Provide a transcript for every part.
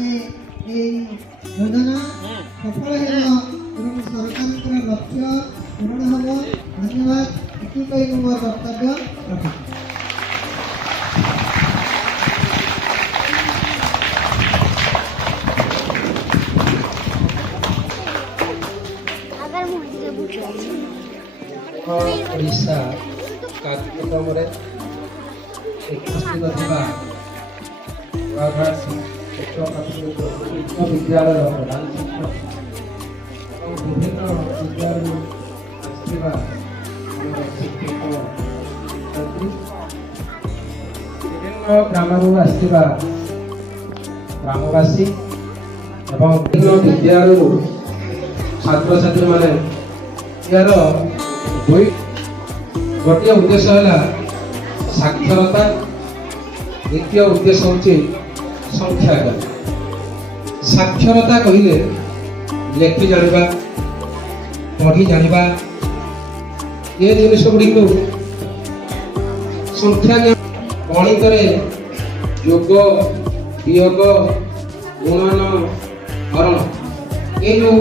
ମାନେ এই যোজনা সফল ହେବ এবং ସରକାରଙ୍କର ଲକ୍ଷ୍ୟ ପୂରଣ ହେବ। ଧନ୍ୟବାଦ। ଏତିକି କହି ମୁଁ ମୋର ବକ୍ତବ୍ୟ ରଖୁଛି। ଓଡ଼ିଶା କାର୍ଯ୍ୟକ୍ରମରେ ଉପସ୍ଥିତ ଥିବା ବିଦ୍ୟାଳୟର ପ୍ରଧାନ ଶିକ୍ଷକ ଏବଂ ବିଭିନ୍ନ ବିଦ୍ୟାଳୟରୁ ଆସିଥିବା ଆମର ଶିକ୍ଷକ ବିଭିନ୍ନ ଗ୍ରାମରୁ ଆସିଥିବା ଗ୍ରାମବାସୀ ଏବଂ ବିଭିନ୍ନ ବିଦ୍ୟାଳୟରୁ ଛାତ୍ରଛାତ୍ରୀମାନେ ଏହାର ଗୋଟିଏ ଉଦ୍ଦେଶ୍ୟ ହେଲା ସାକ୍ଷରତା, ଦ୍ୱିତୀୟ ଉଦ୍ଦେଶ୍ୟ ହେଉଛି ସଂଖ୍ୟା ଜ୍ଞାନ। ସାକ୍ଷରତା କହିଲେ ଲେଖି ଜାଣିବା, ପଢ଼ି ଜାଣିବା, ଏ ଜିନିଷ ଗୁଡ଼ିକୁ ସଂଖ୍ୟା ଜ୍ଞାନ ଗଣିତରେ ଯୋଗ, ବିୟୋଗ, ଗୁଣନ, ହରଣ ଏ ଯେଉଁ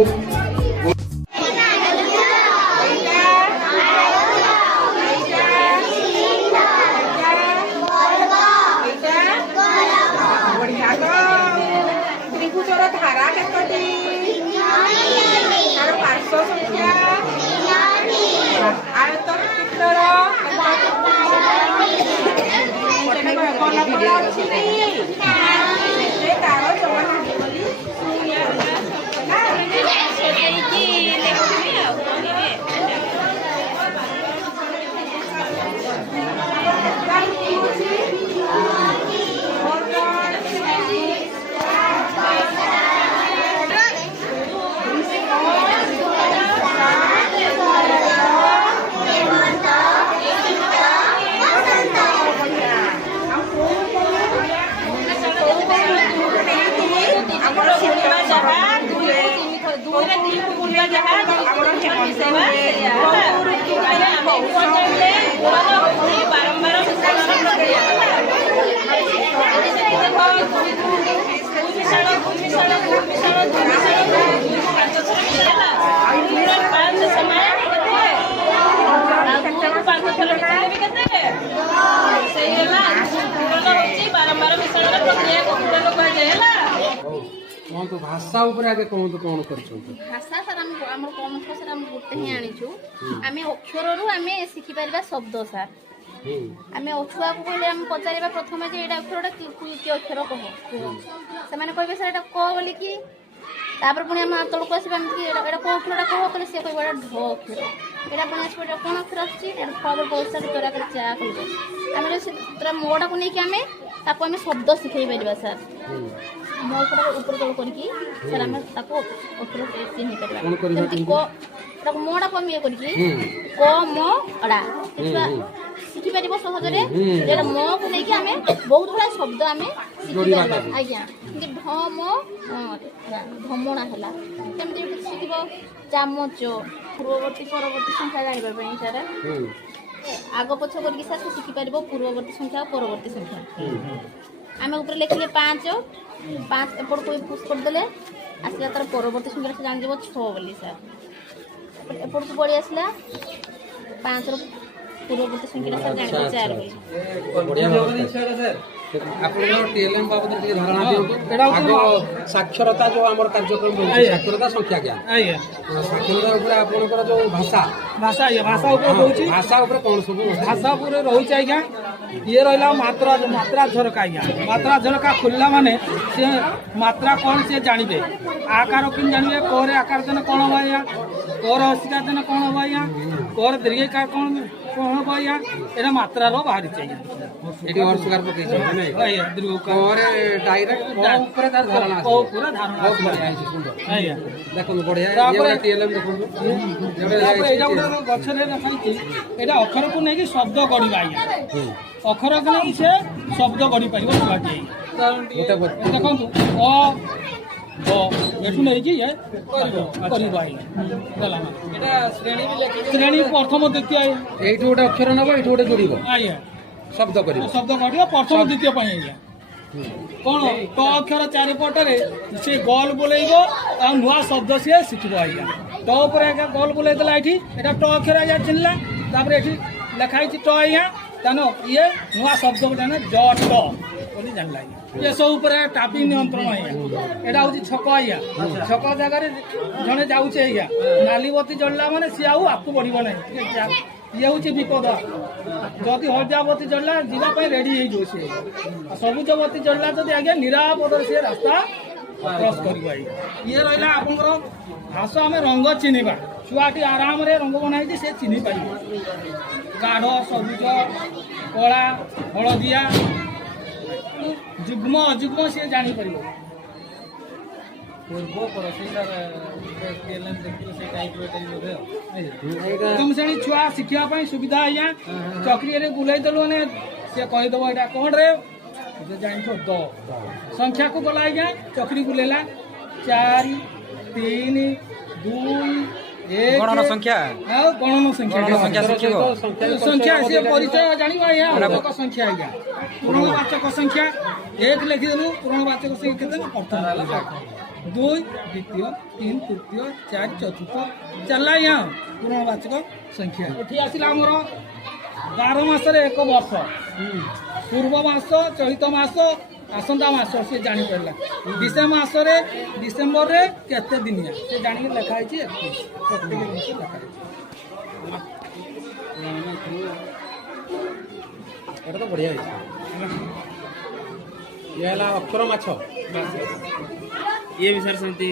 तो भाषा ऊपर आगे कौन करछंतो भाषा सर हम कौन सर हम गोटे ही आनिछु आमे अक्षर रु आमे सिखि परबा शब्द सर आमे अछुआ को कहले हम पचारिबा प्रथम जे एटा अक्षरटा कि अक्षर कह से माने कहबे सर एटा क बोली कि तापर पुनी हम तळको आसीबा हम कि एटा को अक्षरटा कह कहले से कहबा एटा ढ अक्षर एटा पुनी आसीबा एटा कोन अक्षर आछि एटा खबर बहुत सारे तोरा कर चा कहबे आमे से तोरा मोडा को नै कि आमे ताको आमे शब्द सिखै परबा सर मो ऊपर तल करके सर आम ताको अक्षर चिन्ह करबा ताको मोडा कम ये करके क म अडा सिखि परिबो सहजरे जेटा म को नै कि आमे बहुत बडा शब्द आमे सिखि परबा आज्ञा कि ढ म धमणा हला केमति सिखिबो चामच पूर्ववर्ती परवर्ती संख्या जानिबा पई सर आगो पछ करके सर सिखि परिबो पूर्ववर्ती संख्या और परवर्ती संख्या आमे ऊपर लिखले 5 एपड़ कोई पुश कर देले आसला तार परवर्ती संख्या से जान जेबो 6 बोली सर एपड़ को बड़ी आसला 5 रो पूर्ववर्ती संख्या सर जान जेबो 4 बोली बढ़िया सर आपन टीएलएम बाबत के धारणा दियो आगो साक्षरता जो हमर कार्यक्रम होय साक्षरता संख्या ज्ञान साक्षरता ऊपर आपनकर जो भाषा ऊपर होउची भाषा ऊपर कोन सब भाषा ऊपर रहउची आज्ञा ये रहला मात्रा झरका आज्ञा मात्रा झरका खुलला माने से मात्रा कौन से जानिबे आकार किन जानिबे कोरे आकार जन कोन होया कोर हसिका जन कोन होया कोर दीर्घिका कोन होया एरा मात्रा रो बाहरी चाहिए एटी और सुगार पके छै नै आया दीर्घिका और डायरेक्ट ऊपर तार धारणा ओ पूरा धारणा बहुत बढ़िया है सुंदर आया देखो बढ़िया ये टीएलएम देखो एटा गछरे रखाई एटा अक्षर को नै कि शब्द गढिबा आया अक्षर को नै से शब्द गढि परिबो बाकी देखो अ एठू नै कि ये परिबा आया एटा श्रेणी प्रथम द्वितीय एठू गोटे अक्षर नबो एठू गोटे जोड़िबो आया शब्द करिबो प्रथम द्वितीय पई आया कौन ट अक्षर चारिपटे से गोल बुलेब आ नुआ शब्द सी शिखब आज्ञा ट उपर आज्ञा गोल बुलेदेला ये ट अक्षर आज्ञा चिन्हला तापर ये लिखाई ट आज्ञा तेन ये नुआ शब्द गोटे ज ट बोली जानला ये सब ऊपर टापिंग नियंत्रण आज्ञा एटा हूँ छक आज्ञा छक जगार जड़े जाऊे आज्ञा नाली बत्ती जल्ला माने सी आपको बढ़ ना ये हूँ विपद जदि हलदिया बत्ती जल्ला जावाई रेडी हो सबुज बत्ती जल्ला जब आज्ञा निरापद से रास्ता क्रस कर ये रहा आप घास आम रंग चिन्हवा छुआटी आराम रे रंग बनाई से चिन्ह पार गाढ़ सबुज कला हलदिया जुग्म अजुग्म सी जापर तुम से छुआ शिखापी सुविधा आज्ञा चक्री बुलाई देलु मैंने सी कहीदेव यहाँ कौन रे जान द संख्या को गला आज्ञा चक्री बुलेला 4 3 2 1 गणन संख्या संख्या सी परिचय जाना संख्या आज्ञा पूर्णवाचक संख्या 1 लिखिदेलु पूर्णवाचक संख्या केते प्रथम 2 द्वितीय 3 तृतीय 4 चतुर्थ चलला यहाँ पूर्णवाचक संख्या उठी आसला आमर 12 मासरे 1 वर्ष पूर्व मास चलित मास आसंता मास सी जापरला डिसेम्बर रे केते दिनिया से जान लिखाई तो बढ़िया ये अक्षर माछ ये भी सर सेमती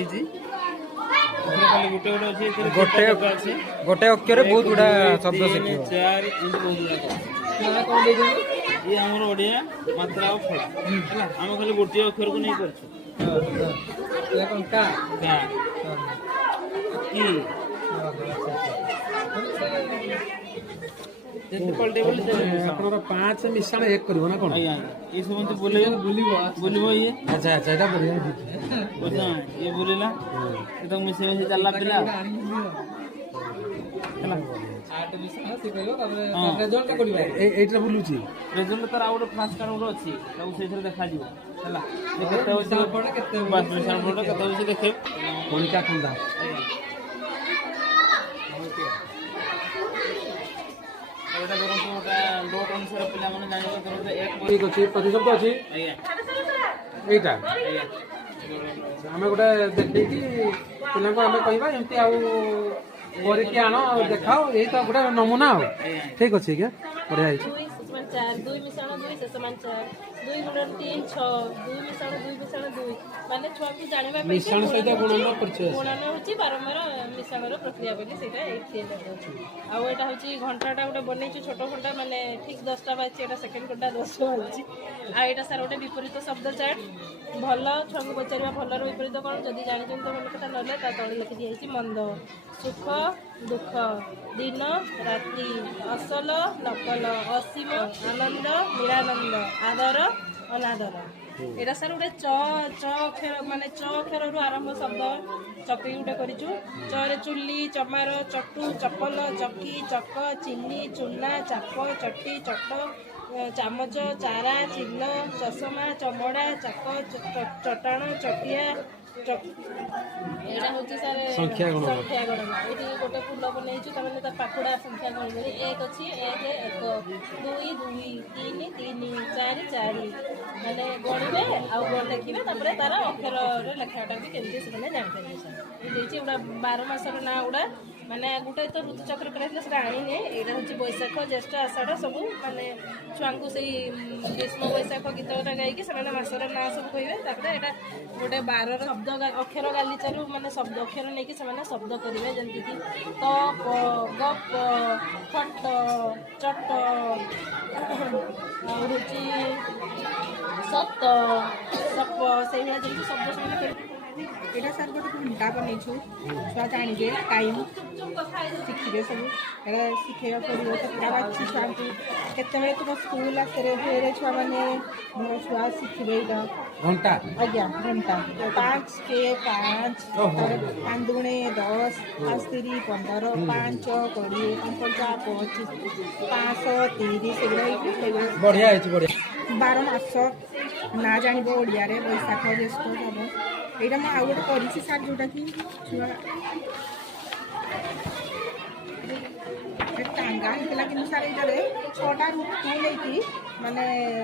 गोटे गोटे अक्षर बहुत गुड़ा शब्द शिखिब 4 ये आमर ओडिया मात्रा और फल आम खाली गोटे अक्षर को नहीं कर 5 मिश्रण 1 कर ना कौन ये सब बोलिबो ये अच्छा अच्छा এটা बढ़िया ये बोलेला ये तो मिसे मिसे चलला पिला चला 8 मिश्रण सिखलो तबरे रिजल्ट करिबा एटा बुलुची रिजल्ट तर आउट फ्लाश कार्ड उरो अछि ताऊ सेथरे देखा दियो चला देखते हो पड़े केते बस मिश्रण पड़े केते हो देखे कोनिका खंडा एटा गरम ओटा डॉट अनुसार पिला माने जानिबो करते एक ठीक अछि प्रतिशत अछि आज्ञा एटा आमे गोटे देखै कि पिला को आमे कहबा एमती आउ करके आनो देखाओ यही तो गोटे नमूना हो ठीक अछि क्या बढ़िया है 4 2 मिश्रण 2 से समान 4 2 गुणन 3 6 2 मिश्रण 2 माने छुआ को जानिबा पे मिश्रण सहित गुणन परिचय गुणन होची बारंबार मिश्रण रो प्रक्रिया बोली सेटा एक खेल होची आ एटा होची घंटाटा गोटे बनेछु छोटो घंटा माने ठीक 10टा बाची एटा सेकंड घंटा 10 होची आ एटा सर गोटे विपरीत शब्द चार्ट भल छुआ को पचारिबा भल रो विपरीत कोन जदी जानि जन तो मन कथा नले ता तळे लिखि दियछि मंद सुख दुख दिन रात्रि असल नकल असीम आनंद निरानंद आदर अनादर एटा सर गोटे च अक्षर माने च अक्षर रु आरंभ शब्द चकरी गोटे करिचु च रे चुल्ली चमार चटू चपल चकी चक चिन्नी चूना चाप चट्टी चट चामच चारा चिन्ह चषमा चमड़ा चाक चटाण चटिया एटा होची सर संख्या गणना एटी गोटे फूल बनेछु तमने त पाखुडा संख्या गणना एक अछि 1 1 2 2 3 3 4 4 माने गणिबे आ गण देखिबे तापर तार अक्षर रे लेखाटा भी केमते से माने जान पाइबे सर ए देछि उडा 12 मासर ना उडा माने गोटे तो ऋतु चक्र कराइले सेटा आनिने एटा होची बैशाख ज्येष्ठ आषाढ़ सब माने छुआंकु सेई ग्रीष्म बैशाख गीतटा गाइकी से मासर ना सब कहबे तापर एटा गोटे 12 शब्द अक्षर गालिचारू माने शब्द अक्षर नेकी से शब्द करेंगे जमती कि त प गप फट चट रुचि सत सप से जमी शब्द से एटा सर गोटे घंटा बनैछु छुआ जानिबे टाइम शिखिबे सब एटा शिखेया पड़िबो केतटा बाची छुआ केते बेले तुम स्कूल आसरे फेरे छुआ माने मोर छुआ शिखिबे एटा घंटा आज्ञा घंटा 5 के 5 5 दुणे 10 5 3 15 5 20 5 25 530 बढ़िया है बढ़िया ବାର ମାସ ନା ଜାଣିବ ଓଡ଼ିଆରେ ବୈଶାଖ ଜ୍ୟେଷ୍ଠ ଶ୍ରାବଣ ଏଇଟା ମୁଁ ଆଉ ଗୋଟେ କରିଛି ସାର୍ ଯେଉଁଟାକି ଛୁଆ টাঙ্গা ହେଇଥିଲା କିନ୍ତୁ ସାର୍ ଏଇଟାରେ 6ଟା ଋତୁ ନେଇକି ମାନେ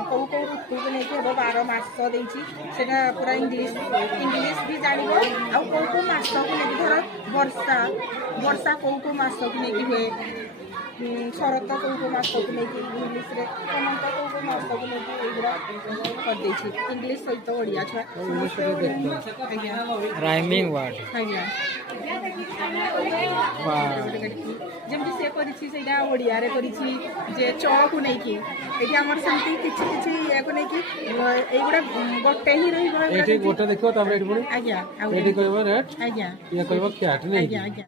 କେଉଁ କେଉଁ ଋତୁକୁ ନେଇକି ହେବ 12 ମାସ ଦେଇଛି ସେଇଟା ପୁରା ଇଂଲିଶ ବି ଜାଣିବ ଆଉ କେଉଁ କେଉଁ ମାସକୁ ନେଇକି ଧର ବର୍ଷା କେଉଁ କେଉଁ ମାସକୁ ନେଇକି ହୁଏ ଶରତ କେଉଁ କେଉଁ ମାସକୁ ନେଇକି ଇଂଲିଶରେ ହେମନ୍ତ କେଉଁ କେଉଁ ମାସକୁ ନେଇକି ଏଇଗୁଡ଼ା କରିଦେଇଛି ଇଂଲିଶ ସହିତ ଓଡ଼ିଆ ଛୁଆ ଆଜ୍ଞା ରାଇମିଂ ୱାର୍ଡ ଆଜ୍ଞା ଯେମିତି ସେ କରିଛି ସେଇଟା ଓଡ଼ିଆରେ କରିଛି ଯେ ଚକୁ ନେଇକି ଏଠି ଆମର ସେମିତି କିଛି କିଛି ଇଏକୁ ନେଇକି ଏଇଗୁଡ଼ା ଗୋଟେ ହିଁ ରହିବ ଏଠି ଗୋଟେ ଦେଖିବ ତାପରେ ଏଠି ପୁଣି ଆଜ୍ଞା ଏଠି କହିବ ରେଟ୍ ଆଜ୍ଞା ଇଏ କହିବ କ୍ୟାଟ୍ ନାଇଁ ଆଜ୍ଞା ଆଜ୍ଞା